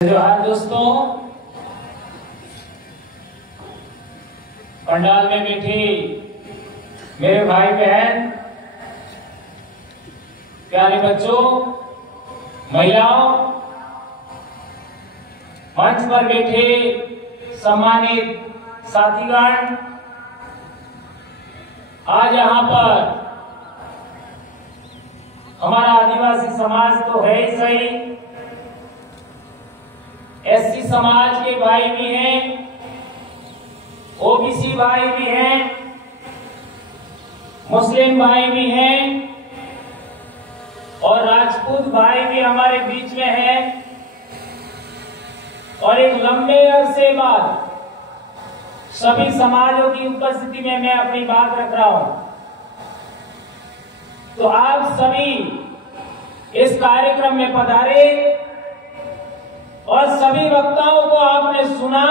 जोहार दोस्तों, पंडाल में बैठे मेरे भाई बहन, प्यारे बच्चों, महिलाओं, मंच पर बैठे सम्मानित साथीगण, आज यहाँ पर हमारा आदिवासी समाज तो है ही सही, एससी समाज के भाई भी हैं, ओबीसी भाई भी हैं, मुस्लिम भाई भी हैं और राजपूत भाई भी हमारे बीच में हैं। और एक लंबे अरसे बाद सभी समाजों की उपस्थिति में मैं अपनी बात रख रहा हूं। तो आप सभी इस कार्यक्रम में पधारे और सभी वक्ताओं को आपने सुना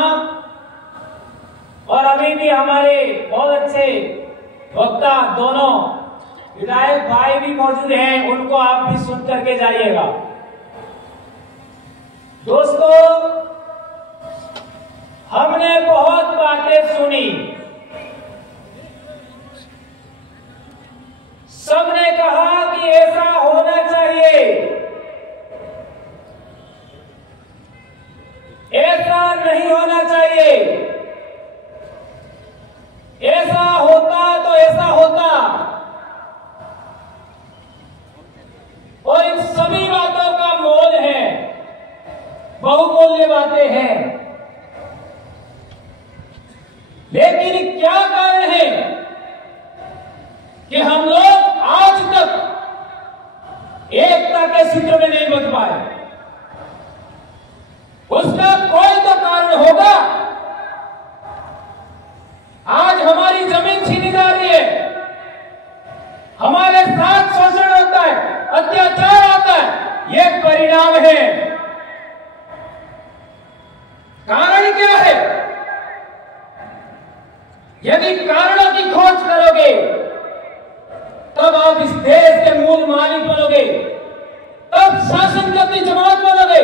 और अभी भी हमारे बहुत अच्छे वक्ता दोनों विधायक भाई भी मौजूद हैं, उनको आप भी सुन करके जाइएगा। दोस्तों, हमने बहुत बातें सुनी, सबने कहा कि ऐसा होना चाहिए, ऐसा नहीं होना चाहिए, ऐसा होता तो ऐसा होता। और इन सभी बातों का मोल है, बहुमूल्य बातें हैं, लेकिन क्या कारण है कि हम लोग आज तक एकता के सूत्र में नहीं बंध पाए? उसका कोई तो कारण होगा। आज हमारी जमीन छीनी जा रही है, हमारे साथ शोषण होता है, अत्याचार होता है, यह परिणाम है। कारण क्या है? यदि कारणों की खोज करोगे तब आप इस देश के मूल मालिक बनोगे, तब शासन करती जमात बनोगे।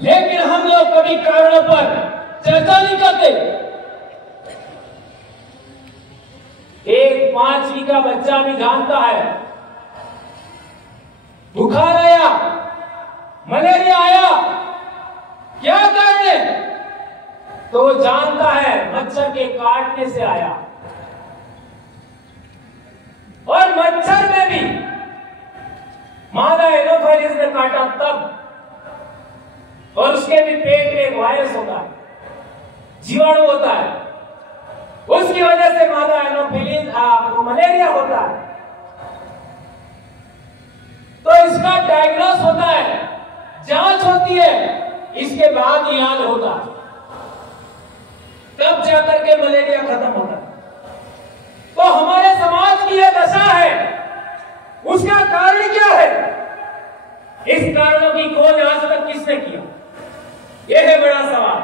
लेकिन हम लोग कभी कारणों पर चर्चा नहीं करते। एक 5वीं का बच्चा भी जानता है, बुखार आया, मलेरिया आया, क्या कारण है? तो वो जानता है मच्छर के काटने से आया। और मच्छर में भी मादा एनोफाइलिस ने काटा तब, और उसके भी पेट में एक वायरस होता है, जीवाणु होता है, उसकी वजह से मादा एनोफिलिस मलेरिया होता है। तो इसका डायग्नोस होता है, जांच होती है, इसके बाद इलाज होता है, तब जाकर के मलेरिया खत्म होता है। तो हमारे समाज की यह दशा है, उसका कारण क्या है? इस कारणों की खोज आज तक किसने किया? यह है बड़ा सवाल।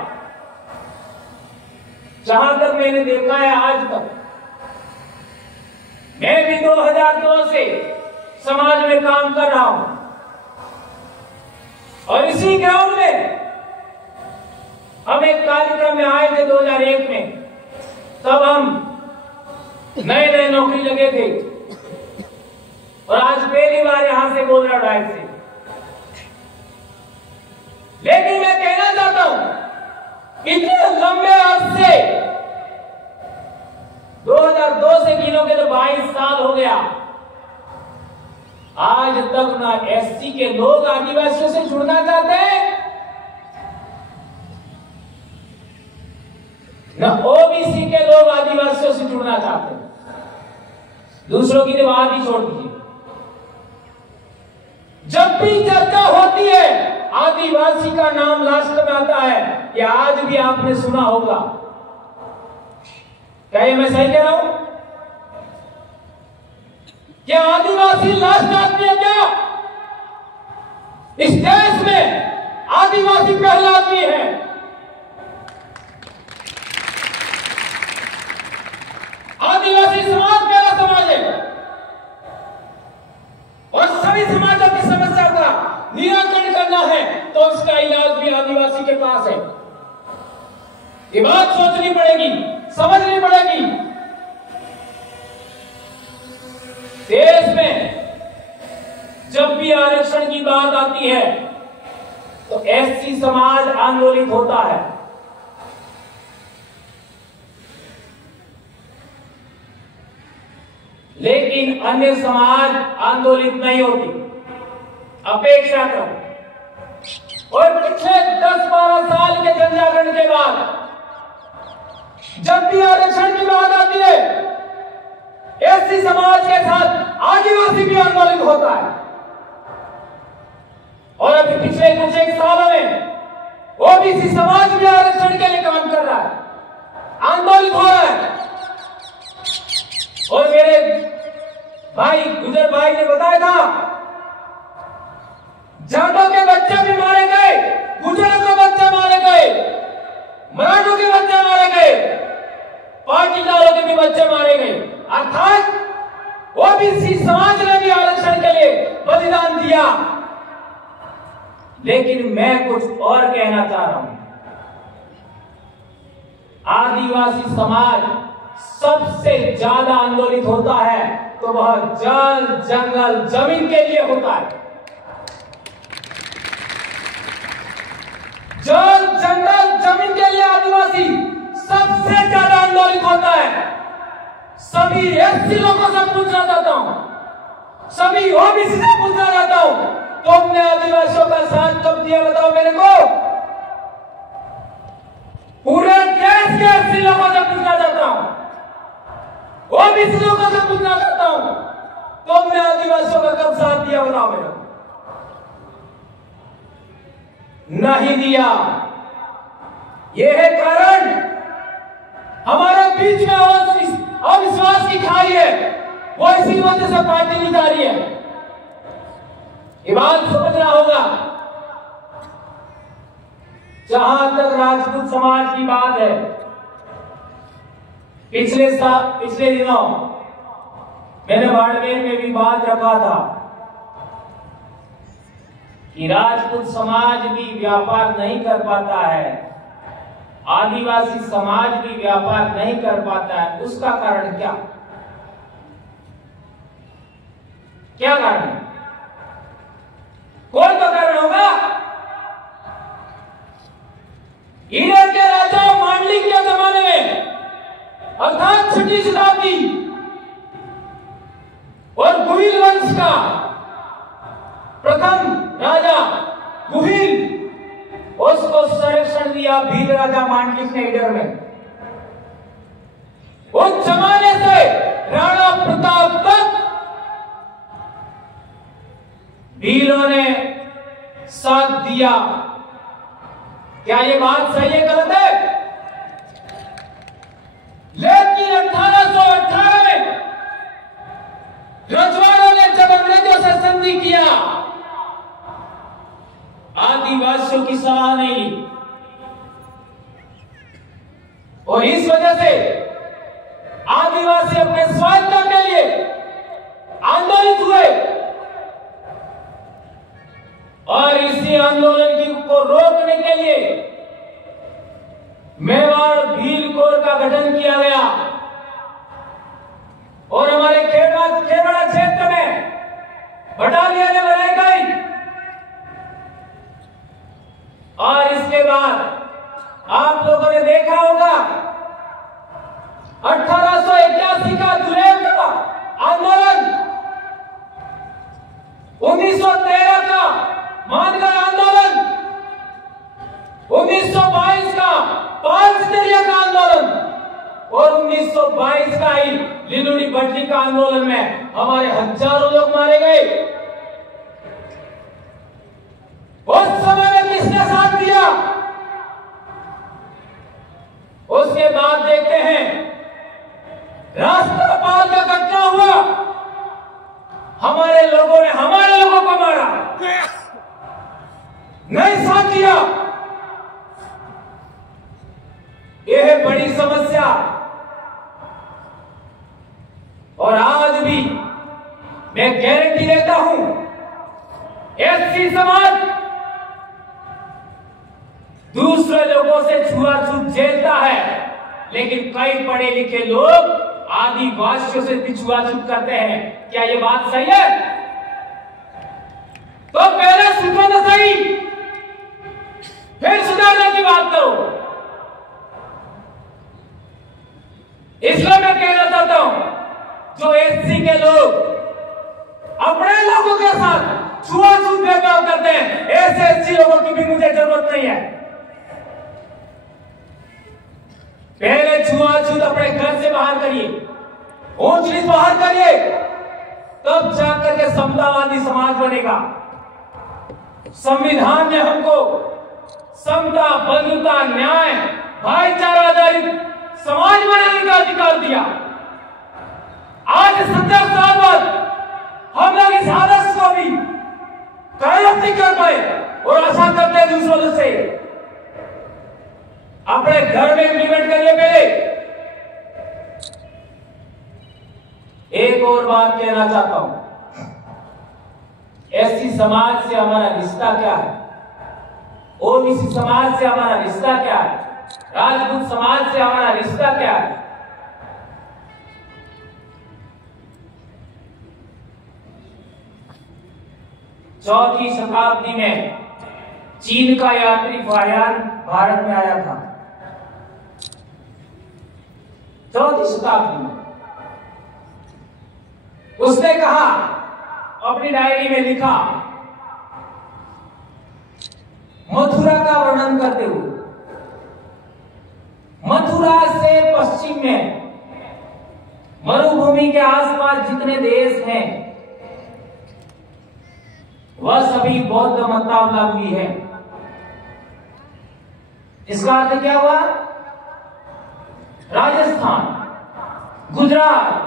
जहां तक मैंने देखा है आज तक, मैं भी 2002 से समाज में काम कर रहा हूं और इसी ग्राउंड में हम एक कार्यक्रम में आए थे 2001 में। तब हम नए नए नौकरी लगे थे और आज पहली बार यहां से बोल रहा डायरेक्ट से। लेकिन मैं कहना चाहता हूं, इतने लंबे अरसे 2002 से गिनोगे तो 22 साल हो गया, आज तक ना एससी के लोग आदिवासियों से जुड़ना चाहते हैं, न ओबीसी के लोग आदिवासियों से जुड़ना चाहते हैं। दूसरों की तो बात ही छोड़ दीजिए। जब भी चर्चा होती है, आदिवासी का नाम लास्ट में आता है। ये आज भी आपने सुना होगा। क्या ये मैं सही कह रहा हूं? क्या आदिवासी लास्ट आदमी है? क्या इस देश में आदिवासी पहला आदमी है? आदिवासी समाज पहला समाज है और सभी समाजों की समस्या का निराकरण करना है तो उसका इलाज भी आदिवासी के पास है। ये बात सोचनी पड़ेगी, समझनी पड़ेगी। देश में जब भी आरक्षण की बात आती है तो एससी समाज आंदोलित होता है, लेकिन अन्य समाज आंदोलित नहीं होती। अपेक्षा करो। और पिछले 10-12 साल के जन जागरण के बाद जब भी आरक्षण की बात आती है, एससी समाज के साथ आदिवासी भी आंदोलित होता है। और अभी पिछले कुछ एक सालों में ओबीसी समाज भी आरक्षण के लिए काम कर रहा है, आंदोलित हो रहा है। और मेरे भाई गुजर भाई ने बताया था, जाटों के बच्चे भी मारे गए, गुजरों के बच्चे मारे गए, मराठों के बच्चे मारे गए, पाटीदारों के भी बच्चे मारे गए। अर्थात ओबीसी समाज ने भी आरक्षण के लिए बलिदान दिया। लेकिन मैं कुछ और कहना चाह रहा हूं। आदिवासी समाज सबसे ज्यादा आंदोलित होता है तो वह जल, जंगल, जमीन के लिए होता है। जल, जंगल, जमीन के लिए आदिवासी सबसे ज्यादा आंदोलित होता है। सभी एससी लोगों से पूछना चाहता हूं, सभी ओबीसी से पूछना चाहता हूं, तुमने आदिवासियों का साथ कब दिया बताओ मेरे को? पूरे देश के एससी लोगों से पूछना चाहता हूं, ओबीसी लोगों से पूछना चाहता हूं, तुमने आदिवासियों का कब साथ दिया बताओ मेरे को? नहीं दिया। यह है कारण, हमारे बीच में अविश्वास की खाई है, वो इसी वजह से पार्टी नहीं जा रही है। ये बात समझना होगा। जहां तक राजपूत समाज की बात है, पिछले दिनों मैंने बाड़मेर में भी बात रखा था कि राजपूत समाज भी व्यापार नहीं कर पाता है, आदिवासी समाज भी व्यापार नहीं कर पाता है। उसका कारण क्या कारण है? कौन का कारण होगा? ईरान के राजा मांडलिक के जमाने में, अर्थात 6वीं शताब्दी, और गुहिल वंश का प्रथम राजा गुहिल, उसको संरक्षण दिया भील राजा मांडलिक ने ईडर में। उस जमाने से राणा प्रताप तक भीलों ने साथ दिया। क्या ये बात सही है, गलत है? लेकिन 1818 में रजवाड़ों ने जब अंग्रेजों से संधि किया, आदिवासियों की सलाह नहीं ली, और इस वजह से आदिवासी अपने स्वाधीनता के लिए आंदोलित हुए। और इसी आंदोलन को रोकने के लिए मेवाड़ भील कोर का गठन किया गया और हमारे खेरवाड़ा क्षेत्र में बटालियनें बनाई गई। और इसके बाद आप लोगों ने देखा होगा 1881 का जुलेब का आंदोलन, 1913 का मानगढ़ आंदोलन, 1922 का पांचदरिया का आंदोलन और 1922 का ही लिलुड़ी भट्टी का आंदोलन में हमारे हजारों लोग मारे गए। उस समय में किसने साथ दिया? उसके बाद देखते हैं राष्ट्रपाल का घटना हुआ, हमारे लोगों ने हमारे लोगों को मारा, नहीं साथ दिया। यह है बड़ी समस्या। और आज भी मैं गारंटी देता हूं, एससी समाज दूसरे लोगों से छुआछूत झेलता है, लेकिन कई पढ़े लिखे लोग आदिवासियों से भी छुआछूत करते हैं। क्या ये बात सही है? तो पहले सुनो तो सही, फिर सुधारने की बात करो। इसलिए मैं कहना चाहता हूं, जो एससी के लोग अपने लोगों के साथ छुआछूत भेदभाव करते हैं, ऐसे एससी लोगों की भी मुझे जरूरत नहीं है। पहले छुआछूत अपने घर से बाहर करिए, ऊंच नीच बाहर करिए, तब जाकर के समतावादी समाज बनेगा। संविधान ने हमको समता, बंधुता, न्याय, भाईचारा आधारित समाज बनाने का अधिकार दिया। आज 70 साल बाद हम लोग इस आदर्श को भी कायम नहीं कर पाए और आशा करते हैं दूसरों से। अपने घर में इम्प्लीमेंट करिए। पहले एक और बात कहना चाहता हूं, एससी समाज से हमारा रिश्ता क्या है, ओबीसी समाज से हमारा रिश्ता क्या है, राजपूत समाज से हमारा रिश्ता क्या है। चौथी शताब्दी में चीन का यात्री फायान भारत में आया था। चौथी शताब्दी में उसने कहा, अपनी डायरी में लिखा, मथुरा का वर्णन करते हुए, मथुरा से पश्चिम में मरुभूमि के आसपास जितने देश हैं वह सभी बौद्ध मतावलंबी है। इसका अर्थ क्या हुआ? राजस्थान, गुजरात,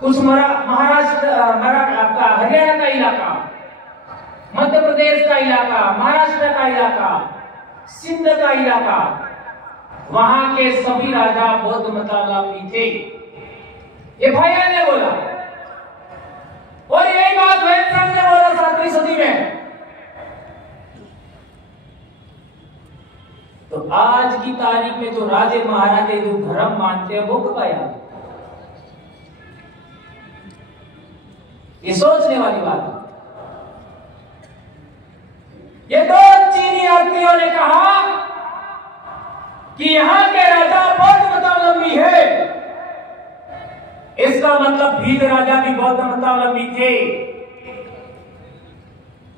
कुछ महाराष्ट्र, आपका हरियाणा का इलाका, मध्य प्रदेश का इलाका, महाराष्ट्र का इलाका, सिंध का इलाका, वहां के सभी राजा बौद्ध मतावलंबी थे। ये भाइयों ने बोला, और यही बात वैनसन ने बोला 7वीं सदी में। तो आज की तारीख में जो राजे महाराजे जो धर्म मानते हैं वो कब आया? ये सोचने वाली बात है। ये दो चीनी यात्रियों ने कहा कि यहां के राजा बौद्ध मतावलंबी है, इसका मतलब भील राजा भी बौद्ध मतावलंबी थे,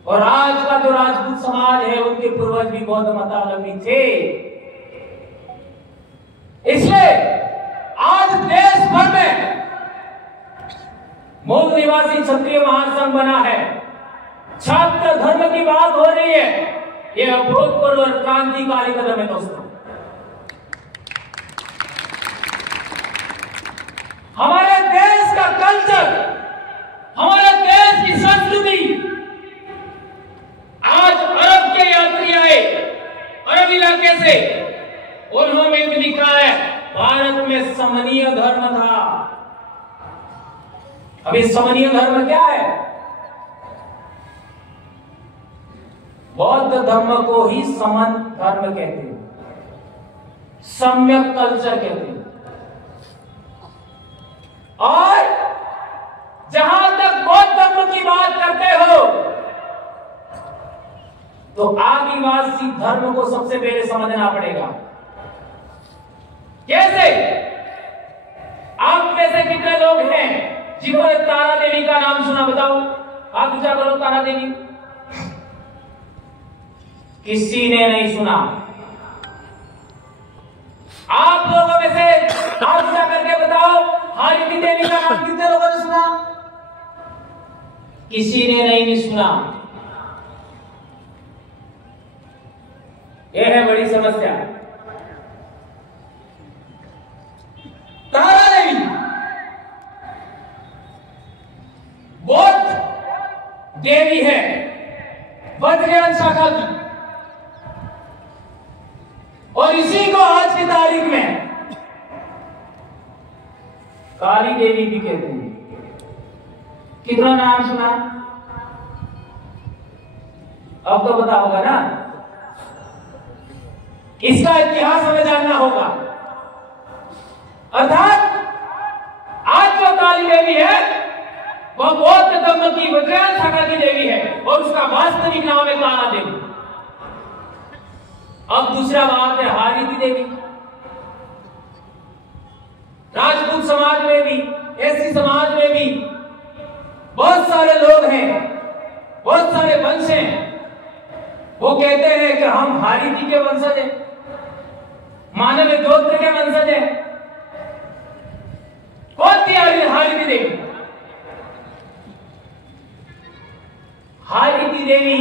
और आज का जो राजपूत समाज है उनके पूर्वज भी बौद्ध मतावलंबी थे। इसलिए आज देश भर में मूल निवासी क्षत्रिय महासंघ बना है। छात्र धर्म की बात हो रही है, यह अभूतपूर्व और क्रांतिकारी कदम है दोस्तों। हमारे देश का कल्चर, हमारे देश की संस्कृति, आज अरब के यात्री आए, अरब इलाके से, उन्होंने भी लिखा है भारत में समनीय धर्म था। अभी समनीय धर्म क्या है? बौद्ध धर्म को ही समन धर्म कहते हैं, सम्यक कल्चर कहते हैं। और जहां तक बौद्ध धर्म की बात करते हो तो आदिवासी धर्म को सबसे पहले समझना पड़ेगा। कैसे? आप में से कितने लोग हैं जिन्होंने तारा देवी का नाम सुना? बताओ, हाथ ऊंचा करो। तारा देवी किसी ने नहीं सुना। आप लोगों में से हाथ ऊंचा करके बताओ, हारिनी देवी का नाम कितने लोगों ने सुना? किसी ने नहीं सुना। यह है बड़ी समस्या। तारा देवी बौद्ध देवी है, वज्रयान शाखा की, और इसी को आज की तारीख में काली देवी भी कहते हैं। कितना नाम सुना? अब तो पता होगा ना। इसका इतिहास हमें जानना होगा। अर्थात आज जो काली देवी है वह बौद्ध धर्म की वज्रयान शाखा की देवी है और उसका वास्तविक नाम है काला देवी। अब दूसरा बात है हारीति देवी। राजपूत समाज में भी, एससी समाज में भी बहुत सारे लोग हैं, बहुत सारे वंश हैं, वो कहते हैं कि हम हारीति के वंशज हैं, मानव गोत्र के वंशज हैं। कौन थी हारीति देवी? हारीति देवी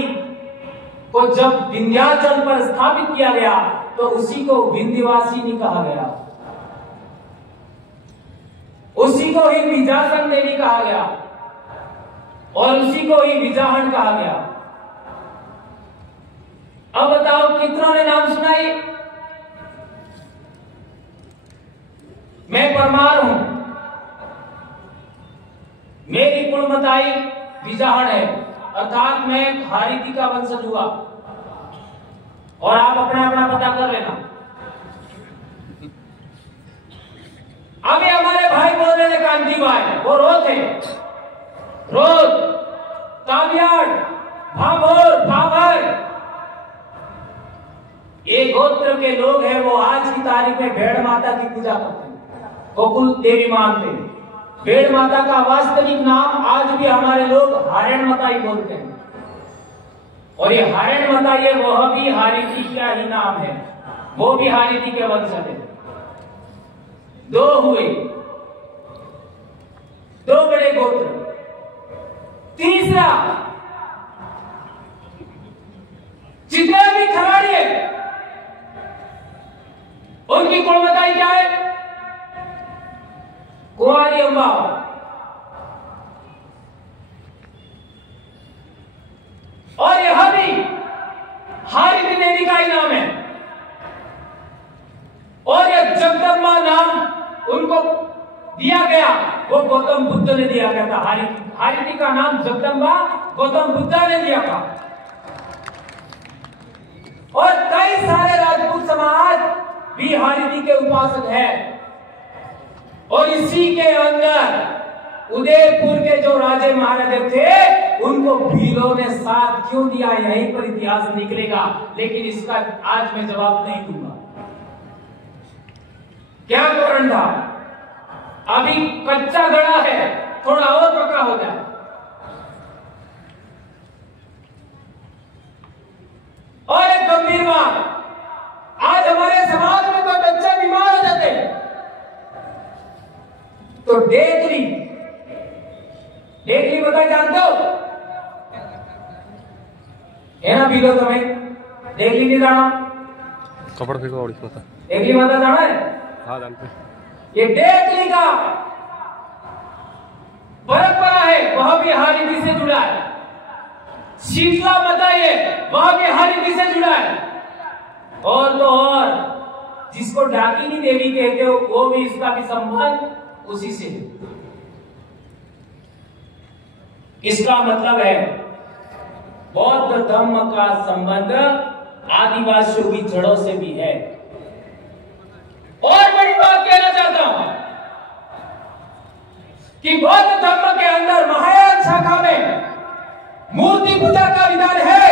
को जब विंध्याचल पर स्थापित किया गया तो उसी को विंध्यवासिनी कहा गया, उसी को ही विजासन देवी कहा गया और उसी को ही विजाहन कहा गया। अब बताओ कितनों ने नाम सुना ये? मैं परमार हूं, मेरी कुलमताई विजाहन है, अर्थात मैं हारीति का वंशज हुआ। और आप अपना अपना पता कर लेना। अभी हमारे भाई बोल रहे थे कांति भाई, वो रोज थे, रोज ताबियाड, भाभोर, भाभर, एक गोत्र के लोग हैं, वो आज की तारीख में भेड़ माता की पूजा करते हैं, वो कुल देवी मानते हैं। भेड़ माता का वास्तविक नाम आज भी हमारे लोग हारेण माता ही बोलते हैं। और ये हारेण माता, ये वह भी हारीति का ही नाम है, वो भी हारीति के वंशज है। दो हुए, दो बड़े गोत्र। तीसरा, जितने भी खराड़िए, उनकी कुलमताई क्या है? कुंवारी अम्बा। और यह भी हारीति देवी का ही नाम है। और यह जगदम्बा नाम उनको दिया गया, वो गौतम बुद्ध ने दिया गया था। हारीति का नाम जगदम्बा गौतम बुद्ध ने दिया था। और कई सारे राजपूत समाज भी हारीति के उपासक है। और इसी के अंदर उदयपुर के जो राजे महाराजे थे, उनको भीलों ने साथ क्यों दिया, यहीं पर इतिहास निकलेगा। लेकिन इसका आज मैं जवाब नहीं दूंगा। क्या कारण था? अभी कच्चा गड़ा है, थोड़ा और पक्का हो जाए। और एक गंभीर बात, आज हमारे समाज में कोई बच्चा बीमार हो जाते तो डेगली बताए, जानते हो? है ना बीलो तुम्हें? डेगली नहीं जाना? कपड़ फेंको और इसको डेगली माता जाना है? हाँ जानते। ये डेगली का परंपरा है, वह भी हारीति से जुड़ा है। शीतला माता ये, वह भी हारीति से जुड़ा है। और तो और जिसको डाकिनी देवी कहते हो, वो भी, इसका भी संबंध उसी से है। इसका मतलब है बौद्ध धर्म का संबंध आदिवासियों की जड़ों से भी है। और बड़ी बात कहना चाहता हूं कि बौद्ध धर्म के अंदर महायान शाखा में मूर्ति पूजा का विधान है,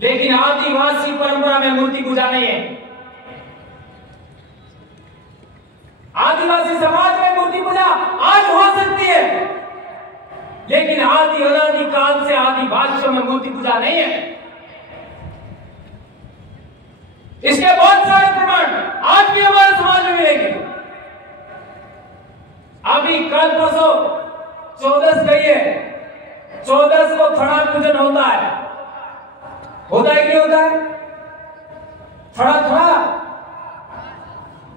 लेकिन आदिवासी परंपरा में मूर्ति पूजा नहीं है। आदिवासी समाज में मूर्ति पूजा आज हो सकती है, लेकिन आदि अनादि काल से आदिवासियों में मूर्ति पूजा नहीं है। इसके बहुत सारे प्रमाण आज भी हमारे समाज में मिलेंगे। अभी कल परसों 14 गई है, 14 को थड़ा पूजन होता है कि नहीं होता है? थड़ा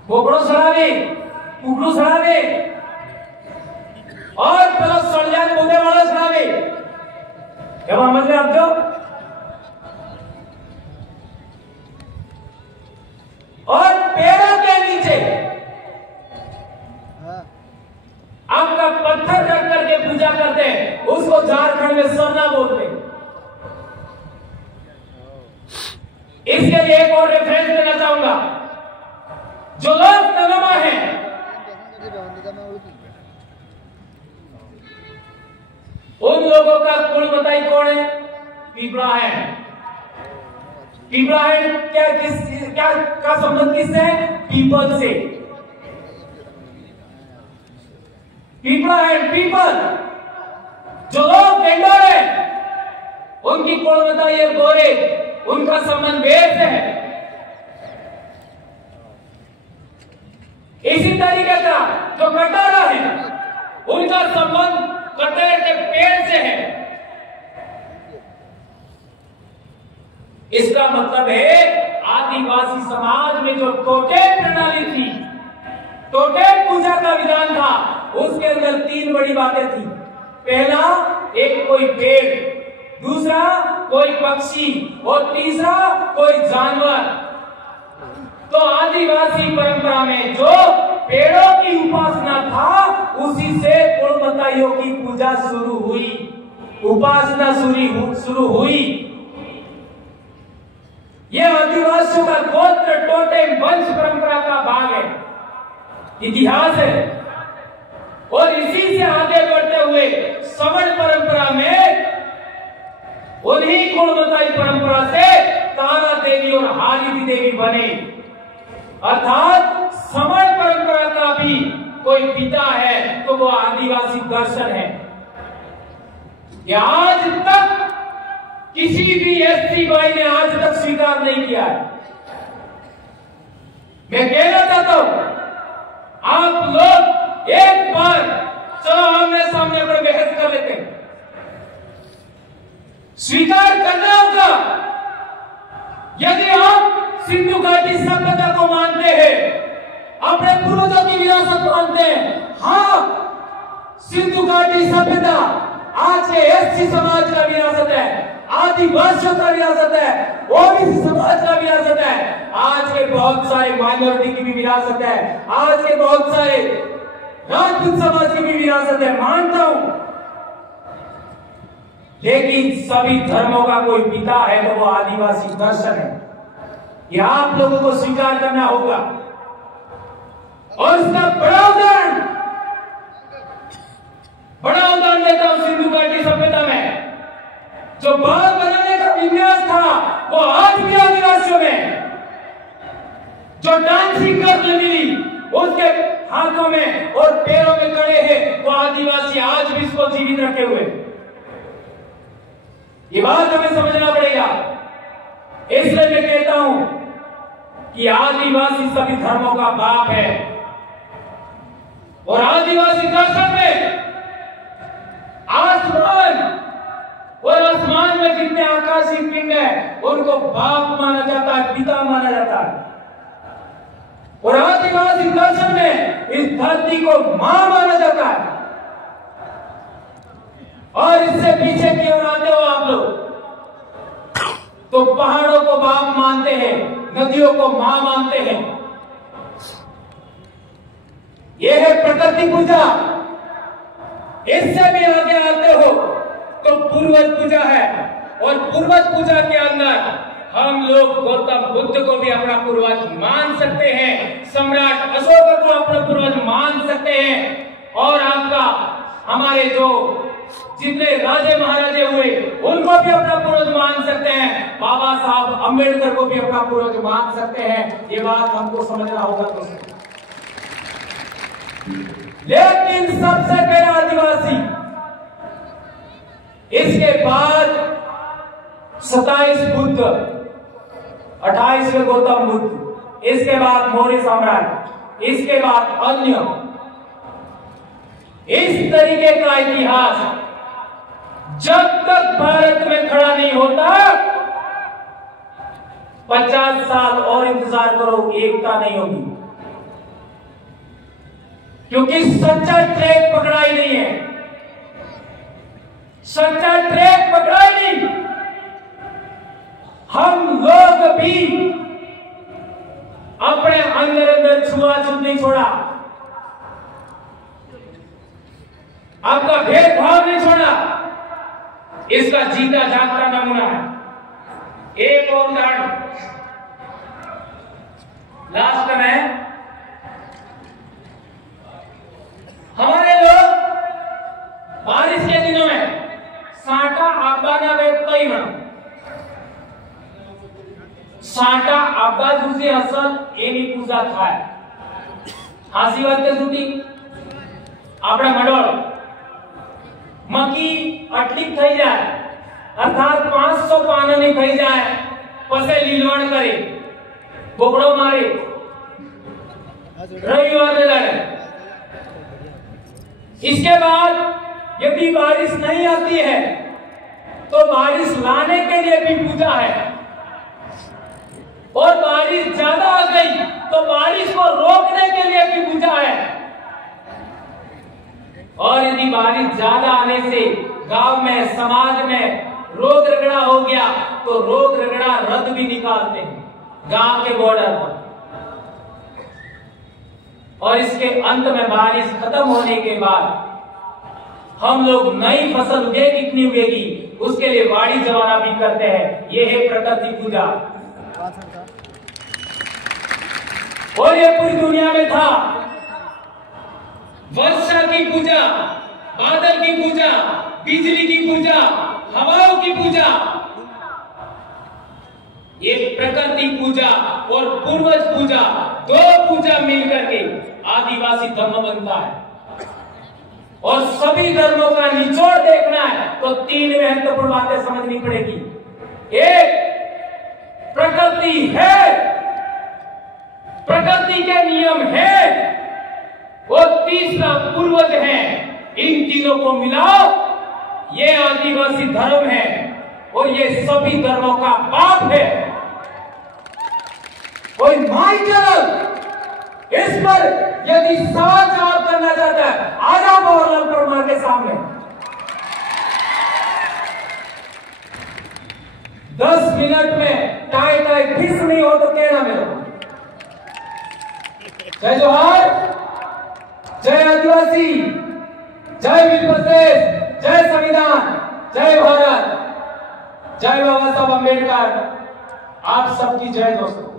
पोपड़ो सड़ावे, कुकड़ू सड़ावे और प्लस सड़जान बोले वाला सड़ावे। क्या समझ रहे आप? जो और पेड़ों के नीचे आपका पत्थर रख करके पूजा करते हैं, उसको झारखंड में सरना बोलते हैं। इसके लिए एक और रेफरेंस देना चाहूंगा। जो लोग नगमा है, उन लोगों का कुल बताई कौन है? इब्राहिम। इब्राहिम क्या का संबंध किससे है? पीपल से। इब्राहिम पीपल, जो लोग वेंडर है, उनकी कुल बताई है गोरे, उनका संबंध वेद से है। इसी तरीके का जो कटारा है, उनका संबंध कटहल के पेड़ से है। इसका मतलब है आदिवासी समाज में जो टोटेम प्रणाली थी, टोटेम पूजा का विधान था, उसके अंदर तीन बड़ी बातें थी। पहला, एक कोई पेड़, दूसरा कोई पक्षी, और तीसरा कोई जानवर। तो आदिवासी परंपरा में जो पेड़ों की उपासना था, उसी से कुलमताइयों की पूजा शुरू हुई, उपासना शुरू हुई। यह आदिवासियों का गोत्र टोटेम वंश परंपरा का भाग है, इतिहास है। और इसी से आगे बढ़ते हुए सवर्ण परंपरा में उन्हीं कुलमताई परंपरा से तारा देवी और हालिदी देवी बने। अर्थात सवर्ण परंपरा का भी कोई पिता है तो वो आदिवासी दर्शन है। ये आज तक किसी भी एससी भाई ने आज तक स्वीकार नहीं किया है। मैं कहना चाहता हूं, आप लोग एक बार चलो आमने सामने अपने बहस कर लेते हैं। स्वीकार करना होगा, यदि आप सिंधु घाटी सभ्यता को मानते हैं, अपने पूर्वजों की विरासत मानते हैं, हाँ, सिंधु घाटी सभ्यता आज के एससी समाज का विरासत है, आदिवासियों का विरासत है, ओबीसी समाज का विरासत है, आज के बहुत सारे माइनॉरिटी की भी विरासत है, आज के बहुत सारे राजपूत समाज की भी विरासत है, मानता हूं। लेकिन सभी धर्मों का कोई पिता है तो वो आदिवासी दर्शन है। यह आप लोगों को स्वीकार करना होगा। और इसका बड़ा उदाहरण देता हूं। सिंधु घाटी सभ्यता में जो बाल बनाने का विन्यास था, वो आज भी आदिवासियों में। जो डांसिंग गर्ल मिली, उसके हाथों में और पैरों में कड़े हैं, वो आदिवासी आज भी इसको जीवित रखे हुए। ये बात हमें समझना पड़ेगा। इसलिए मैं कहता हूं कि आदिवासी सभी धर्मों का बाप है। और आदिवासी दर्शन में आसमान और आसमान में जितने आकाशीय पिंड है, उनको बाप माना जाता है, पिता माना जाता है। और आदिवासी दर्शन में इस धरती को मां माना जाता है। और इससे पीछे की ओर आते हो आप लोग, तो पहाड़ों को बाप मानते हैं, नदियों को मां मानते हैं। यह है प्रकृति पूजा। इससे भी आगे आते हो तो पूर्वज पूजा है। और पूर्वज पूजा के अंदर हम लोग गौतम बुद्ध को भी अपना पूर्वज मान सकते हैं, सम्राट अशोक को अपना पूर्वज मान सकते हैं, और आपका हमारे जो जितने राजे महाराजे हुए उनको भी अपना पूर्वज मान सकते हैं, बाबा साहब अंबेडकर को भी अपना पूर्वज मान सकते हैं। ये बात हमको समझना होगा दोस्तों। लेकिन सबसे पहला आदिवासी, इसके बाद 27 बुद्ध, 28वें गौतम बुद्ध, इसके बाद मौर्य साम्राज्य, इसके बाद अन्य। इस तरीके का इतिहास जब तक भारत में खड़ा नहीं होता, 50 साल और इंतजार करो, एकता नहीं होगी। क्योंकि सच्चा ट्रैक पकड़ा ही नहीं है, सच्चा ट्रैक पकड़ा ही नहीं। हम लोग भी अपने अंदर छुआछूत नहीं छोड़ा, आपका भेदभाव नहीं छोड़ा। इसका जीता जागता नमूना है। एक और उदाहरण लास्ट में, हमारे लोग बारिश के दिनों में साटा आब्बा वे कई ना साटा आब्बा दूसरी असल एनी पूजा थाय हासी વાત કે છૂટી આપણે મંડળ મકી અટલીક થઈ જાય અર્થાત 500 પાનાની થઈ જાય પછી લીલવણ કરે બોકડો મારે રવિવાર લગાડે। इसके बाद यदि बारिश नहीं आती है तो बारिश लाने के लिए भी पूजा है, और बारिश ज्यादा आ गई तो बारिश को रोकने के लिए भी पूजा है, और यदि बारिश ज्यादा आने से गांव में समाज में रोग रगड़ा हो गया तो रोग रगड़ा रद भी निकालते हैं गांव के बॉर्डर पर। और इसके अंत में बारिश खत्म होने के बाद हम लोग नई फसल उगेगी कितनी उगेगी उसके लिए बाड़ी जवाना भी करते हैं। ये है प्रकृति पूजा, और ये पूरी दुनिया में था। वर्षा की पूजा, बादल की पूजा, बिजली की पूजा, हवाओं की पूजा, ये प्रकृति पूजा और पूर्वज पूजा, दो पूजा मिलकर के आदिवासी धर्म बनता है। और सभी धर्मों का निचोड़ देखना है तो 3 महत्वपूर्ण बातें समझनी पड़ेगी। एक, प्रकृति है, प्रकृति के नियम है, और तीसरा पूर्वज है। इन तीनों को मिलाओ, ये आदिवासी धर्म है, और ये सभी धर्मों का बाप है। कोई माई चल इस पर यदि सवाल जवाब करना चाहता है, आ जाओ मोहनलाल परमार के सामने। 10 मिनट में टाई टाई फिक्स नहीं हो तो कहना मेरे को। जय जोहार, जय आदिवासी, जय वीर प्रदेश, जय संविधान, जय भारत, जय बाबा साहब अम्बेडकर। आप सबकी जय दोस्तों।